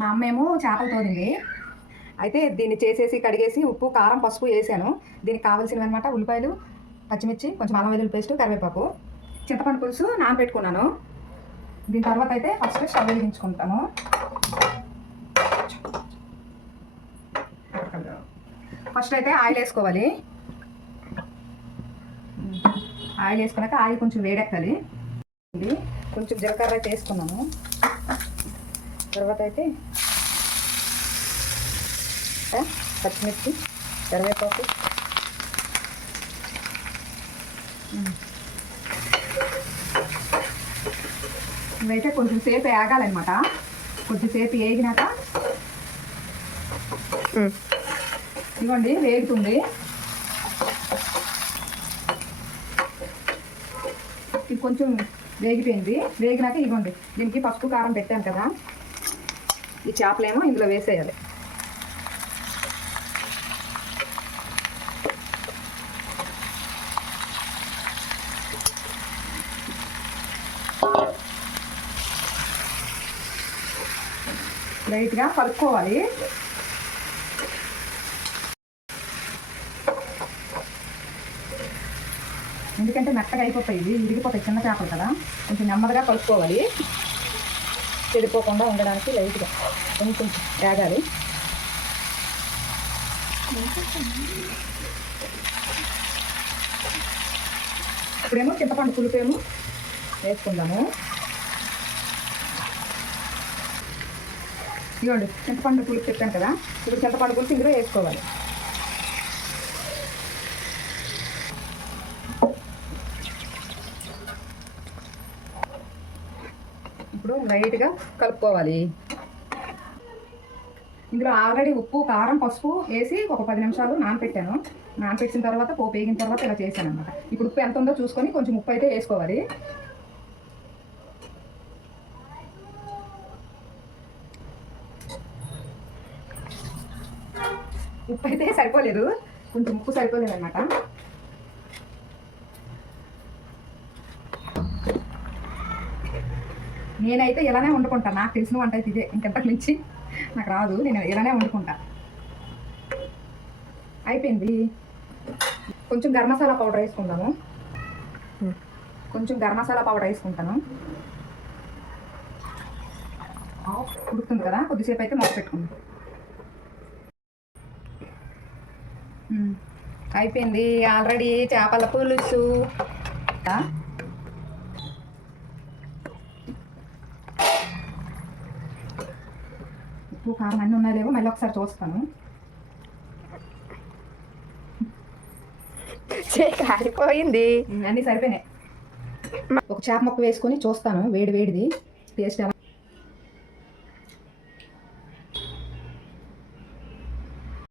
మా అమ్మ ఏమో చేపలు తోలింది. అయితే దీన్ని చేసేసి కడిగేసి ఉప్పు కారం పసుపు వేసాను. దీనికి కావాల్సినవి అనమాట ఉల్లిపాయలు పచ్చిమిర్చి కొంచెం అల్లం వెల్లుల్లి పేస్ట్ కరివేపాకు చింతపండు పులుసు నానబెట్టుకున్నాను. దీని తర్వాత అయితే ఫస్ట్ స్టవ్ వెలిగించుకుంటాను ఫస్ట్ అయితే ఆయిల్ వేసుకోవాలి. ఆయిల్ వేసుకున్నాక ఆయిల్ కొంచెం వేడెక్కాలి. కొంచెం జీలకర్ర అయితే వేసుకున్నాను తర్వాత అయితే పచ్చిమిర్చి కరివేపాకు. ఇవైతే కొంచెం సేపు వేగాలన్నమాట. కొద్దిసేపు వేగినాక ఇవ్వండి వేగుతుంది. ఇది కొంచెం వేగిపోయింది. వేగినాక ఇవ్వండి దీనికి పసుపు కారం పెట్టాను కదా. ఈ చేపలేమో ఇందులో వేసేయాలి. లైట్గా కలుపుకోవాలి. ఎందుకంటే మెత్తగా అయిపోతాయి ఇవి విరిగిపోతాయి చిన్న చేపలు కదా. కొంచెం నెమ్మదిగా కలుపుకోవాలి. చెడిపోకుండా ఉండడానికి లైట్గా కొంచెం వేగాలి ఇప్పుడేమో చింతపండు పులుపేమో వేసుకుందాము. ఇవ్వండి చింతపండు పులుపు చెప్పాను కదా ఇప్పుడు చింతపండు పులుపు ఇందులో వేసుకోవాలి. లైట్గా కలుపుకోవాలి. ఇందులో ఆల్రెడీ ఉప్పు కారం పసుపు వేసి ఒక పది నిమిషాలు నానపెట్టాను. నానపెట్టిన తర్వాత పోపు వేగిన తర్వాత ఇలా చేశాను అనమాట ఇప్పుడు ఉప్పు ఎంత ఉందో చూసుకొని కొంచెం ఉప్పు అయితే వేసుకోవాలి. ఉప్పు అయితే సరిపోలేదు. కొంచెం ఉప్పు సరిపోలేదు అనమాట నేనైతే ఇలానే వండుకుంటా. నాకు తెలిసిన వంట అయితే ఇదే. ఇంకెంతకు మించి నాకు రాదు. నేను ఇలానే వండుకుంటా. అయిపోయింది. కొంచెం గరం మసాలా పౌడర్ వేసుకుందాము. కొంచెం గరం మసాలా పౌడర్ వేసుకుంటాను. ఉడుకుతుంది కదా. కొద్దిసేపు అయితే మొక్క పెట్టుకుందాం. అయిపోయింది. ఆల్రెడీ చేపల పులుసు. ఉప్పు కారం అన్నీ ఉన్నాయి లేవో మళ్ళీ ఒకసారి చూస్తాను కారిపోయింది. అన్నీ సరిపోయినాయి. ఒక చేప ముక్క వేసుకొని చూస్తాను వేడి వేడిది. టేస్ట్ ఎలా